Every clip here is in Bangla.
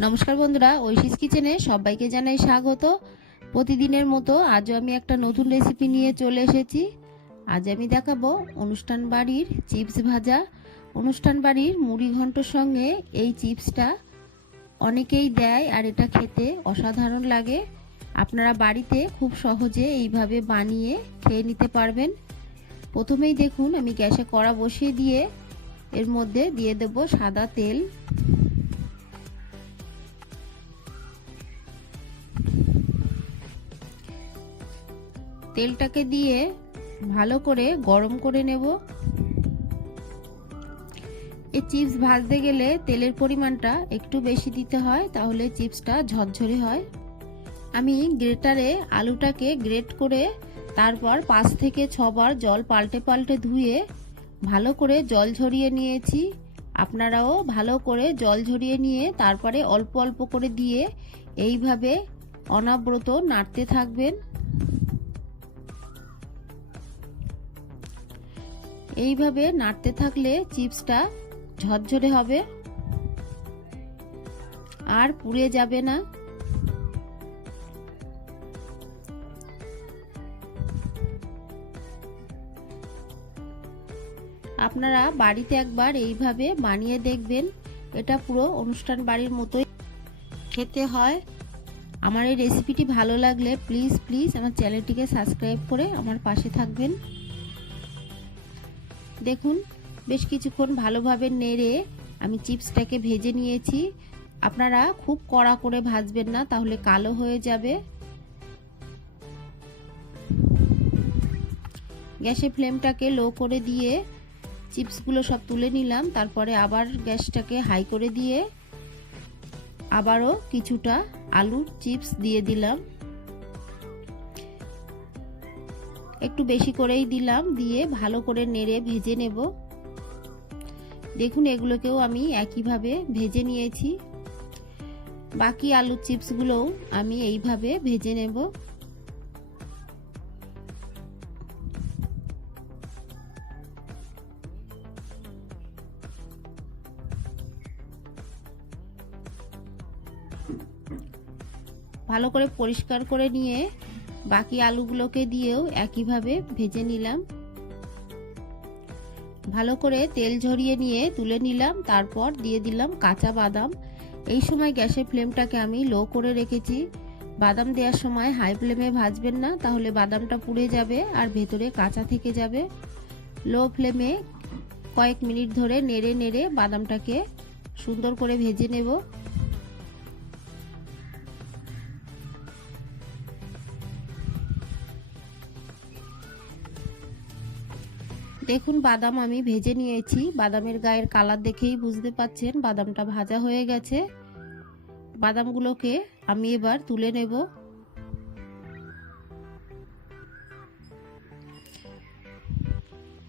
নমস্কার বন্ধুরা, ঐশিস কিচেনে সবাইকে জানাই স্বাগত। প্রতিদিনের মতো আজও আমি একটা নতুন রেসিপি নিয়ে চলে এসেছি। আজ আমি দেখাবো অনুষ্ঠান বাড়ির চিপস ভাজা। অনুষ্ঠান বাড়ির মুড়ি ঘন্টর সঙ্গে এই চিপসটা অনেকেই দেয় আর এটা খেতে অসাধারণ লাগে। আপনারা বাড়িতে খুব সহজে এইভাবে বানিয়ে খেয়ে নিতে পারবেন। প্রথমেই দেখুন, আমি গ্যাসে কড়া বসিয়ে দিয়ে এর মধ্যে দিয়ে দেব সাদা তেল। তেলটাকে দিয়ে ভালো করে গরম করে নেব। এই চিপস ভাজতে গেলে তেলের পরিমাণটা একটু বেশি দিতে হয়, তাহলে চিপসটা ঝরঝরে হয়। আমি গ্রেটারে আলুটাকে গ্রেট করে তারপর পাঁচ থেকে ছবার জল পাল্টে পাল্টে ধুয়ে ভালো করে জল ঝরিয়ে নিয়েছি। আপনারাও ভালো করে জল ঝরিয়ে নিয়ে তারপরে অল্প অল্প করে দিয়ে এইভাবে অনাব্রত নাড়তে থাকবেন। এইভাবে নাড়তে থাকলে চিপসটা ঝরঝরে হবে আর পুড়ে যাবে না। আপনারা বাড়িতে একবার এইভাবে বানিয়ে দেখবেন। এটা পুরো অনুষ্ঠান বাড়ির মতোই খেতে হয়। আমার এই রেসিপিটি ভালো লাগলে প্লিজ প্লিজ আমার চ্যানেলটিকে সাবস্ক্রাইব করে আমার পাশে থাকবেন। দেখুন, বেশ কিছুক্ষণ ভালোভাবে নেড়ে আমি চিপসটাকে ভেজে নিয়েছি। আপনারা খুব কড়া করে ভাজবেন না, তাহলে কালো হয়ে যাবে। গ্যাসের ফ্লেমটাকে লো করে দিয়ে চিপসগুলো সব তুলে নিলাম, তারপরে আবার গ্যাসটাকে হাই করে দিয়ে আবারও কিছুটা আলুর চিপস দিয়ে দিলাম। একটু বেশি করেই দিলাম, দিয়ে ভালো করে নেড়ে ভেজে নেব। দেখুন, এগুলোকেও আমি একইভাবে ভেজে নিয়েছি। বাকি আলুর চিপসগুলোও আমি এইভাবে ভেজে নেব। ভালো করে পরিষ্কার করে নিয়ে বাকি আলুগুলোকে দিয়েও একইভাবে ভেজে নিলাম। ভালো করে তেল ঝরিয়ে নিয়ে তুলে নিলাম, তারপর দিয়ে দিলাম কাঁচা বাদাম। এই সময় গ্যাসের ফ্লেমটাকে আমি লো করে রেখেছি। বাদাম দেওয়ার সময় হাই ফ্লেমে ভাজবেন না, তাহলে বাদামটা পুড়ে যাবে আর ভেতরে কাঁচা থেকে যাবে। লো ফ্লেমে কয়েক মিনিট ধরে নেড়ে নেড়ে বাদামটাকে সুন্দর করে ভেজে নেব। দেখুন, বাদাম আমি ভেজে নিয়েছি। বাদামের গায়ের কালার দেখেই বুঝতে পাচ্ছেন, বাদামটা ভাজা হয়ে গেছে। বাদামগুলোকে আমি এবার তুলে নেব।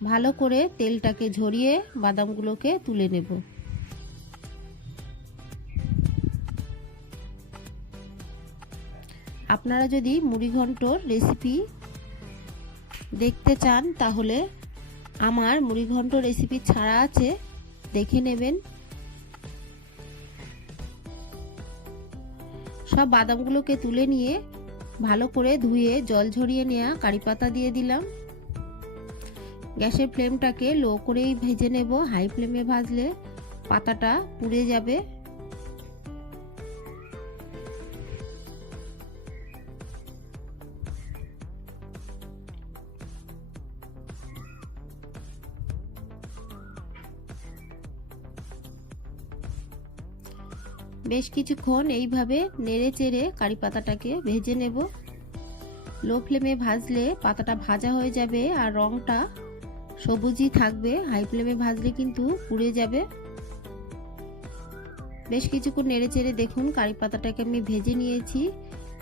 ভালো করে তেলটাকে ঝরিয়ে বাদামগুলোকে তুলে নেব। আপনারা যদি মুড়িঘণ্টর রেসিপি দেখতে চান, তাহলে আমার মুড়িঘণ্ট রেসিপি ছাড়া আছে, দেখে নেবেন। সব বাদামগুলোকে তুলে নিয়ে ভালো করে ধুয়ে জল ঝরিয়ে নেওয়া কারি পাতা দিয়ে দিলাম। গ্যাসের ফ্লেমটাকে লো করেই ভেজে নেব, হাই ফ্লেমে ভাজলে পাতাটা পুড়ে যাবে। বেশ কিছুক্ষণ এইভাবে নেড়ে চেড়ে কারি পাতাটাকে ভেজে নেব। লো ফ্লেমে ভাজলে পাতাটা ভাজা হয়ে যাবে আর রংটা সবুজই থাকবে। হাই ফ্লেমে ভাজলে কিন্তু পুড়ে যাবে। বেশ কিছুক্ষণ নেড়ে চেড়ে দেখুন কারি পাতাটাকে আমি ভেজে নিয়েছি।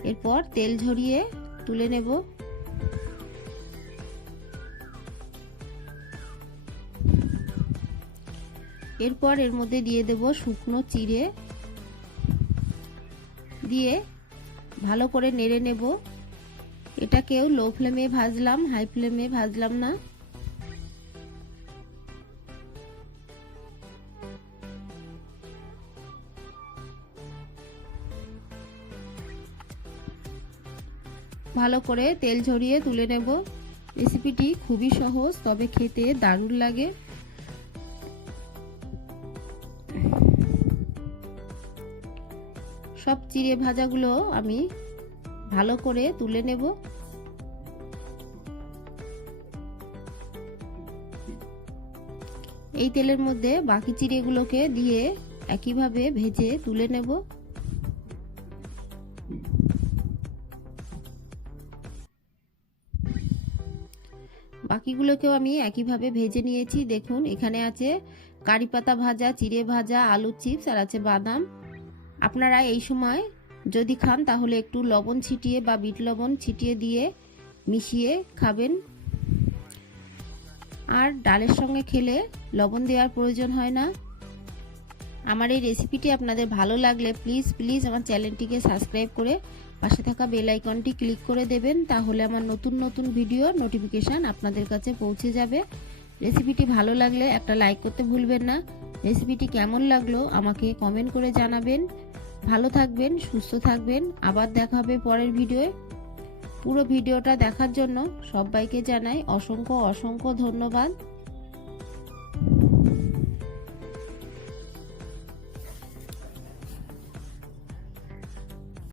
এরপর তেল ঝরিয়ে তুলে নেব। এরপর এর মধ্যে দিয়ে দেব শুকনো চিড়ে। দিয়ে ভালো করে নেড়ে নেব। এটাকেও লো ফ্লেমে ভাজলাম, হাই ফ্লেমে ভাজলাম না। ভালো করে তেল ঝরিয়ে তুলে নেব। রেসিপিটি খুবই সহজ, তবে খেতে দারুণ লাগে। সব চিড়ে ভাজাগুলো আমি ভালো করে তুলে নেব। এই তেলের মধ্যে বাকি চিড়েগুলোকে দিয়ে একইভাবে ভেজে তুলে নেব। বাকিগুলোকেও আমি একইভাবে ভেজে নিয়েছি। দেখুন, এখানে আছে কারি পাতা ভাজা, চিড়ে ভাজা, আলু চিপস আর আছে বাদাম। আপনারা এই সময় যদি খান, তাহলে একটু লবণ ছিটিয়ে বা বিট লবণ ছিটিয়ে দিয়ে মিশিয়ে খাবেন। আর ডালের সঙ্গে খেলে লবণ দেওয়ার প্রয়োজন হয় না। আমার এই রেসিপিটি আপনাদের ভালো লাগলে প্লিজ প্লিজ আমার চ্যানেলটিকে সাবস্ক্রাইব করে পাশে থাকা বেল আইকনটি ক্লিক করে দেবেন, তাহলে আমার নতুন নতুন ভিডিও নোটিফিকেশান আপনাদের কাছে পৌঁছে যাবে। রেসিপিটি ভালো লাগলে একটা লাইক করতে ভুলবেন না। রেসিপিটি কেমন লাগল আমাকে কমেন্ট করে জানাবেন। ভালো থাকবেন, সুস্থ থাকবেন। আবার দেখা হবে পরের ভিডিওয়ে। পুরো ভিডিওটা দেখার জন্য সবাইকে জানাই অসংখ্য অসংখ্য ধন্যবাদ।